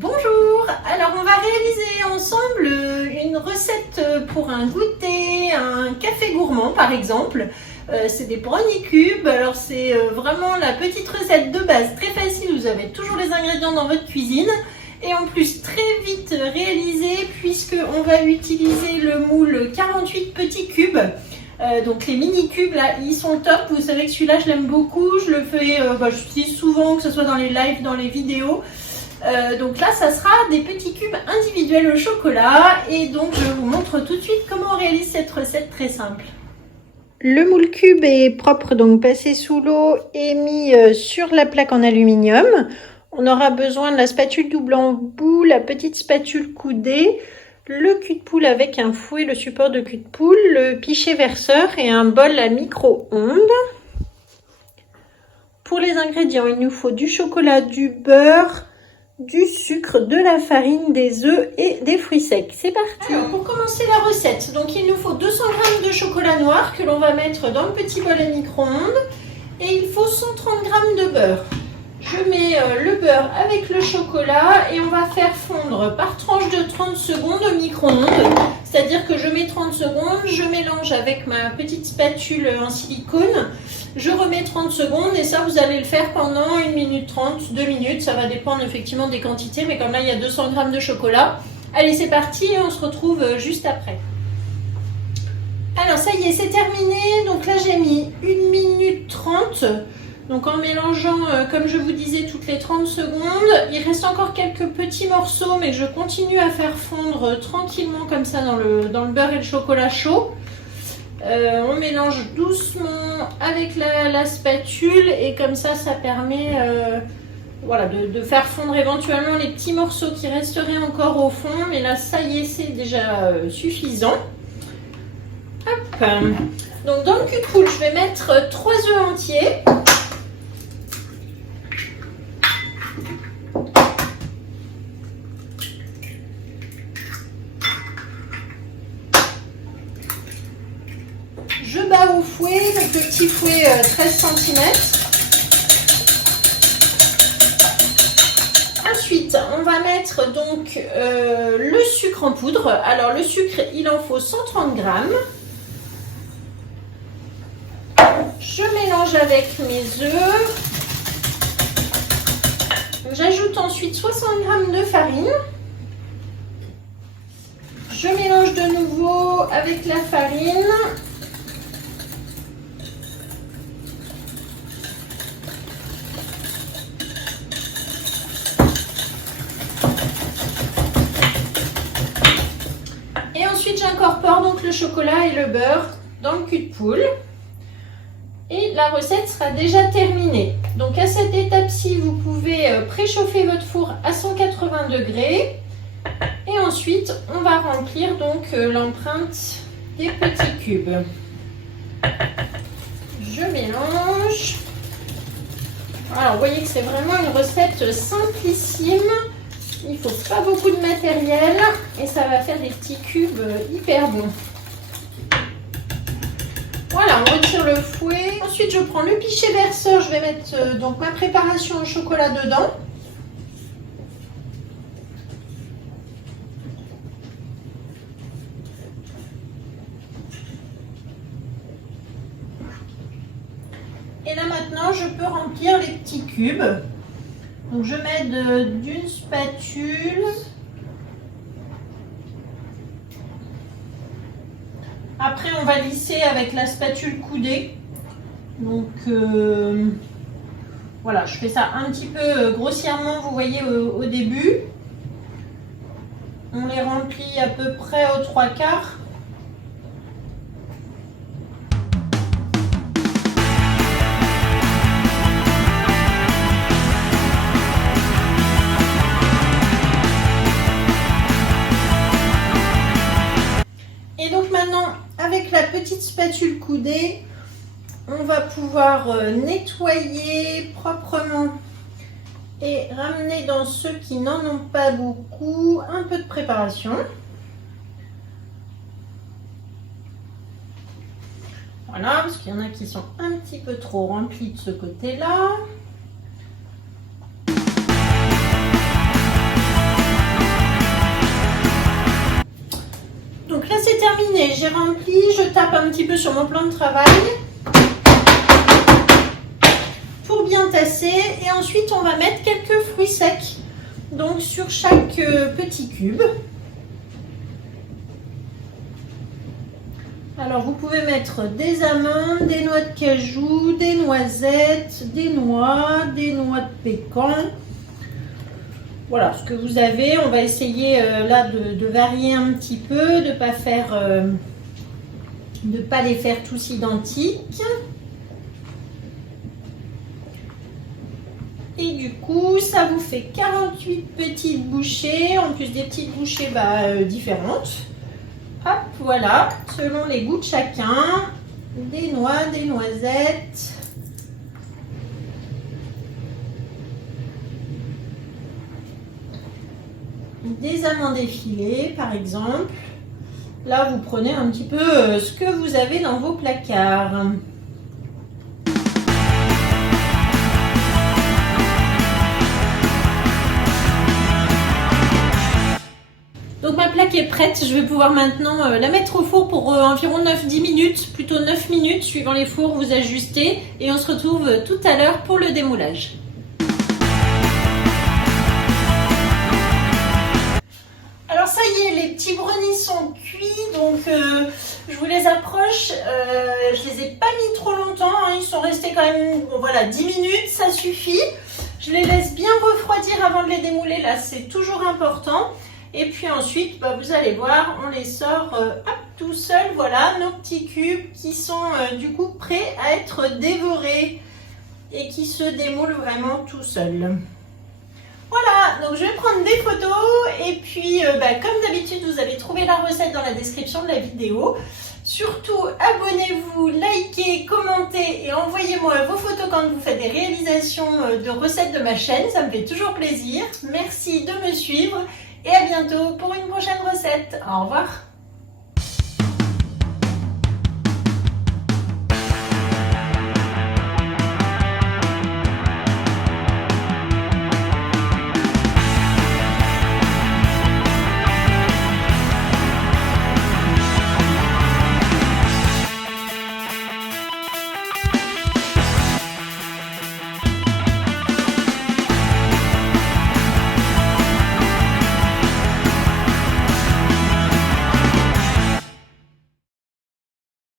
Bonjour, alors on va réaliser ensemble une recette pour un goûter, un café gourmand par exemple. C'est des brownie cubes, alors c'est vraiment la petite recette de base, très facile, vous avez toujours les ingrédients dans votre cuisine. Et en plus très vite réalisé puisqu'on va utiliser le moule 48 petits cubes. Donc les mini cubes là, ils sont top. Vous savez que celui-là je l'aime beaucoup, je le fais, je l'utilise souvent, que ce soit dans les lives, dans les vidéos. Donc là ça sera des petits cubes individuels au chocolat et donc je vous montre tout de suite comment on réalise cette recette très simple. Le moule cube est propre, donc passé sous l'eau et mis sur la plaque en aluminium. On aura besoin de la spatule double embout, la petite spatule coudée, le cul de poule avec un fouet, le support de cul de poule, le pichet verseur et un bol à micro-ondes. Pour les ingrédients, il nous faut du chocolat, du beurre, du sucre, de la farine, des œufs et des fruits secs. C'est parti. Alors, pour commencer la recette, donc il nous faut 200 g de chocolat noir que l'on va mettre dans le petit bol à micro-ondes et il faut 130 g de beurre. Je mets le beurre avec le chocolat et on va faire fondre par tranche de 30 secondes au micro-ondes. C'est-à-dire que je mets 30 secondes, je mélange avec ma petite spatule en silicone, je remets 30 secondes et ça vous allez le faire pendant 1 minute 30, 2 minutes. Ça va dépendre effectivement des quantités, mais comme là il y a 200 g de chocolat. Allez, c'est parti et on se retrouve juste après. Alors ça y est, c'est terminé. Donc là j'ai mis 1 minute 30. Donc en mélangeant, comme je vous disais, toutes les 30 secondes, il reste encore quelques petits morceaux, mais je continue à faire fondre tranquillement comme ça dans le beurre et le chocolat chaud. On mélange doucement avec la spatule et comme ça, ça permet voilà, de faire fondre éventuellement les petits morceaux qui resteraient encore au fond. Mais là, ça y est, c'est déjà suffisant. Hop. Donc dans le cul de poule, je vais mettre 3 œufs entiers. Je bats au fouet, le petit fouet 13 cm. Ensuite, on va mettre donc le sucre en poudre. Alors le sucre, il en faut 130 g. Je mélange avec mes œufs. J'ajoute ensuite 60 g de farine. Je mélange de nouveau avec la farine. Et ensuite, j'incorpore donc le chocolat et le beurre dans le cul de poule. Et la recette sera déjà terminée. Donc à cette étape-ci, vous pouvez préchauffer votre four à 180 degrés. Et ensuite, on va remplir donc l'empreinte des petits cubes. Je mélange. Alors, vous voyez que c'est vraiment une recette simplissime. Il ne faut pas beaucoup de matériel et ça va faire des petits cubes hyper bons. Voilà, on retire le fouet. Ensuite, je prends le pichet verseur. Je vais mettre donc ma préparation au chocolat dedans. Et là maintenant, je peux remplir les petits cubes. Donc je mets d'une spatule. Après, on va lisser avec la spatule coudée. Donc voilà, je fais ça un petit peu grossièrement, vous voyez, au début. On les remplit à peu près aux 3/4. Et donc maintenant, avec la petite spatule coudée, on va pouvoir nettoyer proprement et ramener dans ceux qui n'en ont pas beaucoup un peu de préparation. Voilà, parce qu'il y en a qui sont un petit peu trop remplis de ce côté-là. rempli, je tape un petit peu sur mon plan de travail pour bien tasser. Et ensuite, on va mettre quelques fruits secs. Donc, sur chaque petit cube. Alors, vous pouvez mettre des amandes, des noix de cajou, des noisettes, des noix de pécan. Voilà, ce que vous avez. On va essayer là de varier un petit peu, de ne pas les faire tous identiques. Et du coup, ça vous fait 48 petites bouchées, en plus des petites bouchées différentes. Hop, voilà, selon les goûts de chacun, des noix, des noisettes. Des amandes effilées, par exemple. Là, vous prenez un petit peu ce que vous avez dans vos placards. Donc ma plaque est prête, je vais pouvoir maintenant la mettre au four pour environ 9-10 minutes, plutôt 9 minutes, suivant les fours, vous ajustez. Et on se retrouve tout à l'heure pour le démoulage. Alors ça y est, les petits brownies sont cuits, donc je vous les approche. Je les ai pas mis trop longtemps, hein, ils sont restés quand même, bon, voilà, 10 minutes, ça suffit. Je les laisse bien refroidir avant de les démouler, là c'est toujours important. Et puis ensuite, vous allez voir, on les sort tout seul. Voilà, nos petits cubes qui sont du coup prêts à être dévorés et qui se démoulent vraiment tout seuls. Voilà, donc je vais prendre des photos et puis comme d'habitude, vous allez trouver la recette dans la description de la vidéo. Surtout, abonnez-vous, likez, commentez et envoyez-moi vos photos quand vous faites des réalisations de recettes de ma chaîne. Ça me fait toujours plaisir. Merci de me suivre. Et à bientôt pour une prochaine recette. Au revoir.